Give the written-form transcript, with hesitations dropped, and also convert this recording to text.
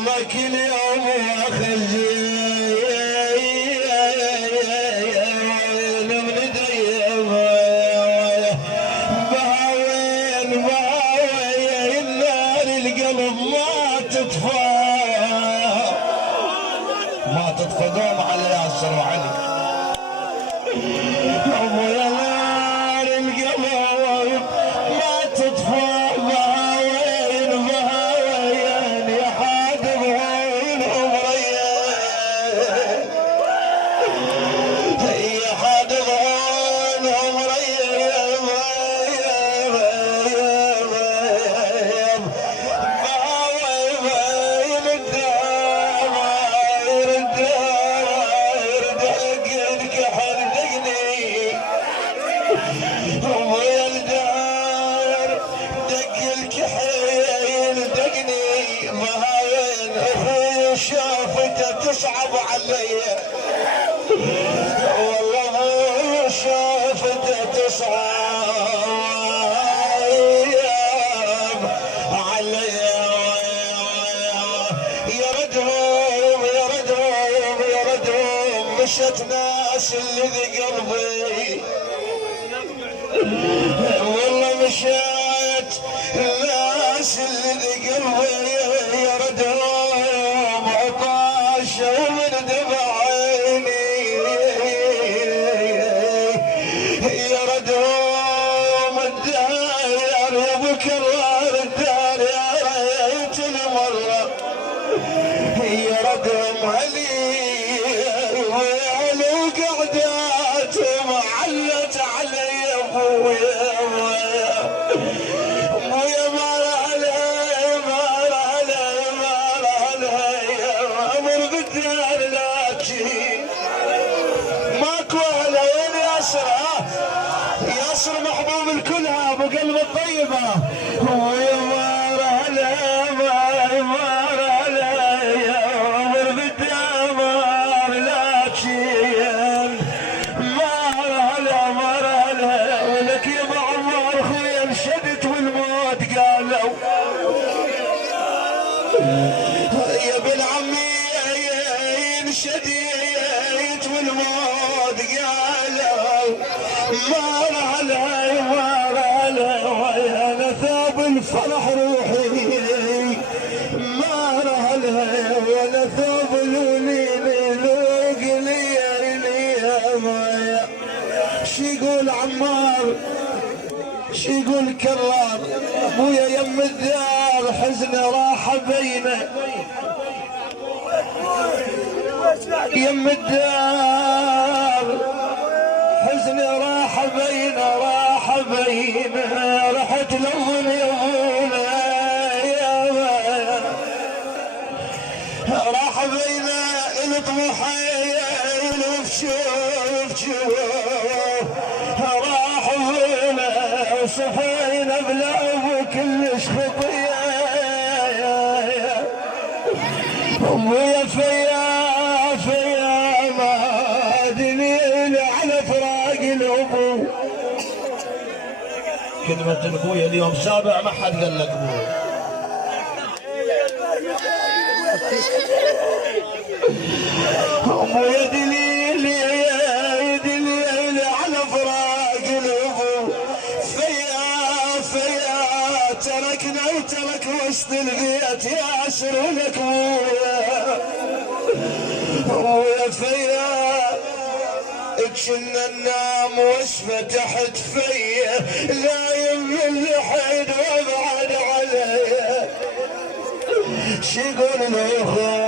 يومك اليوم واخزي ما تطفى قوم على ياسر وعلي ابو يا نار القلب ما تطفى بهاوين بهاوين يا حادب عينهم ريان يا حادب عينهم ريان ويا الدار دق الكحيل دقني مهاوين اخوي شافته تصعب علي والله اخوي شافته تصعب علي يا ردهم يا ردهم يا ردهم مشت ناس اللي ذي قلبي والله مشيت الناس اللي قلبي يا ردهم عطاش ومن دمع عيني يا ردهم الدار يا بكرار الدار يا ريت المرة يا ردهم علي وعلو قعداتهم علت علي ابويا ما علي امر بالدار لا تجي ماكو اهله وين ياسر ياسر محبوب الكلها بقلب الطيبه ويا ما امر بالدار لا تجي ولك يا ابو عمار خويا انشدت والموت قالوا يا ابن عمي انشدت والموت قالوا ما انا ثاب الفرح روحي ما ولا ثاب لولي شي يقول عمار شي يقول كرار ابويا يم الدار حزن راح بينه يم الدار حزن راح بينه رحت لون يمونه راح بينه الطموحين وبشوف راح بينه وصفينا بلا كلش خطيه ابويا فيا ما دليل على فراق الابو كلمة ابويا اليوم سابع ما حد قال لك ابويا ابويا دليل على فراق الابو فيا تركنا وترك وسط البيت ياسر ولك ابويا فيا كنا ننام واسفه تحت فيا لا يمل لحد وابعد علي شي يقول الاخوه